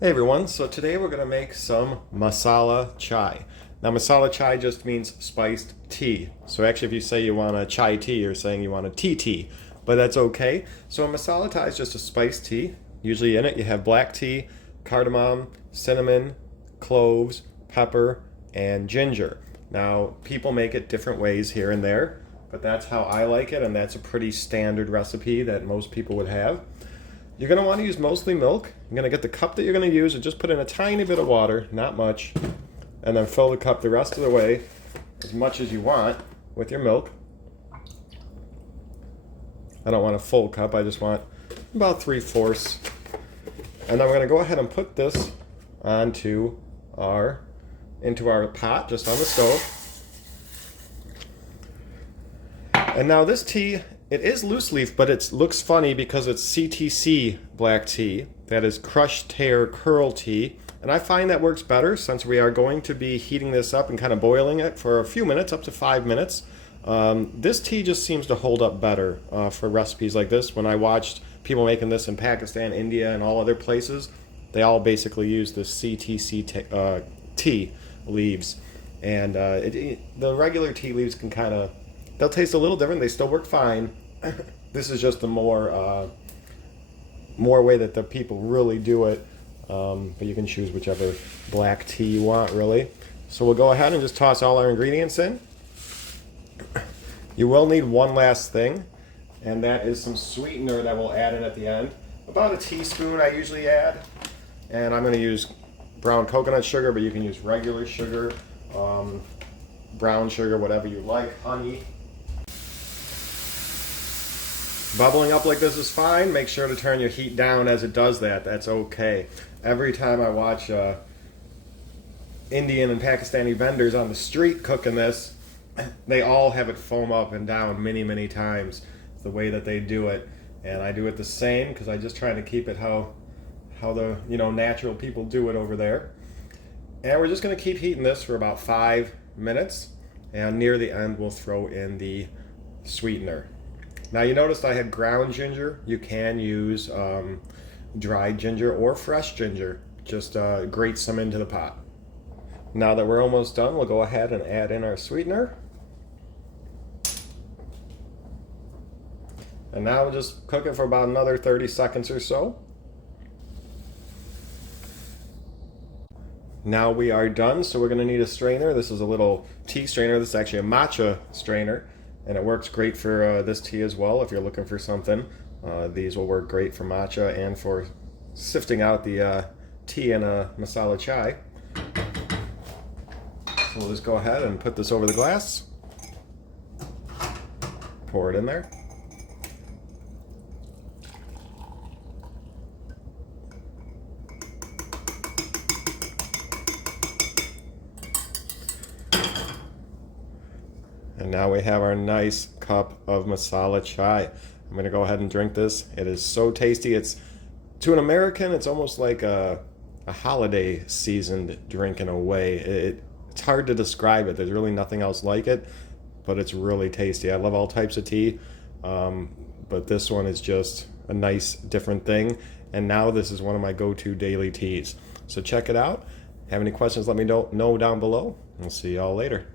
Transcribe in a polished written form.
Hey everyone, so today we're going to make some masala chai. Now masala chai just means spiced tea. So actually if you say you want a chai tea, you're saying you want a tea, but that's okay. So a masala chai is just a spiced tea. Usually in it you have black tea, cardamom, cinnamon, cloves, pepper, and ginger. Now people make it different ways here and there, but that's how I like it, and that's a pretty standard recipe that most people would have. You're going to want to use mostly milk. You're going to get the cup that you're going to use and just put in a tiny bit of water, not much, and then fill the cup the rest of the way as much as you want with your milk. I don't want a full cup, I just want about 3/4. And then we're going to go ahead and put this into our pot just on the stove. And now this tea, it is loose leaf, but it looks funny because it's CTC black tea. That is crushed tear curl tea. And I find that works better since we are going to be heating this up and kind of boiling it for a few minutes, up to 5 minutes. This tea just seems to hold up better for recipes like this. When I watched people making this in Pakistan, India, and all other places, they all basically use the CTC tea leaves. And the regular tea leaves can kind of, they'll taste a little different. They still work fine. This is just the more way that the people really do it. But you can choose whichever black tea you want, really. So we'll go ahead and just toss all our ingredients in. You will need one last thing, and that is some sweetener that we'll add in at the end. About a teaspoon I usually add. And I'm going to use brown coconut sugar, but you can use regular sugar, brown sugar, whatever you like, honey. Bubbling up like this is fine. Make sure to turn your heat down as it does that. That's okay. Every time I watch Indian and Pakistani vendors on the street cooking this, they all have it foam up and down many times. It's the way that they do it. And I do it the same because I just try to keep it how the natural people do it over there. And we're just going to keep heating this for about 5 minutes. And near the end we'll throw in the sweetener. Now you noticed I had ground ginger. You can use dried ginger or fresh ginger. Just grate some into the pot. Now that we're almost done, we'll go ahead and add in our sweetener. And now we'll just cook it for about another 30 seconds or so. Now we are done, so we're going to need a strainer. This is a little tea strainer. This is actually a matcha strainer. And it works great for this tea as well if you're looking for something. These will work great for matcha and for sifting out the tea in a masala chai. So we'll just go ahead and put this over the glass. Pour it in there. And now we have our nice cup of masala chai. I'm going to go ahead and drink this. It is so tasty. It's, to an American, it's almost like a holiday seasoned drink in a way. It's hard to describe it. There's really nothing else like it, but it's really tasty. I love all types of tea, but this one is just a nice different thing. And now this is one of my go-to daily teas. So check it out. Have any questions, let me know down below. We'll see y'all later.